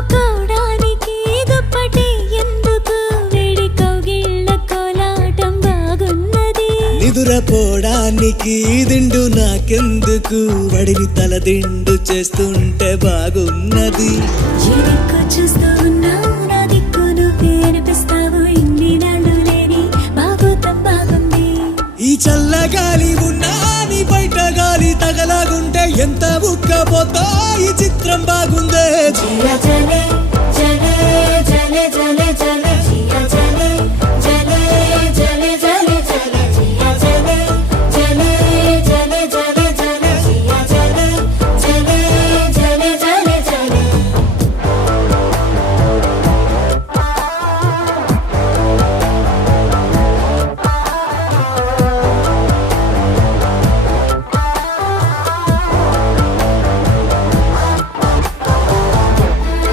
పడుకోడానికి దుప్పటి ఎందుకు, వేడి కౌగిళ్ళ కోలాటం బాగున్నది. నిదురపోవడానికి దిండు నాకెందుకు, వడిని తల దిండు చేస్తుంటే బాగున్నది. ఎదిక్కు చూస్తూ ఉన్నావు నా దిక్కు నువ్వే అనిపిస్తావు, ఇన్ని నాళ్ళు లేని బాగోతం బాగుంది. ఈ చల్లగాలి ఉన్నా నీ బయట గాలి తగలగుంటే ఎంత ఉక్కపోతా ఈ చిత్రం బాగుందే.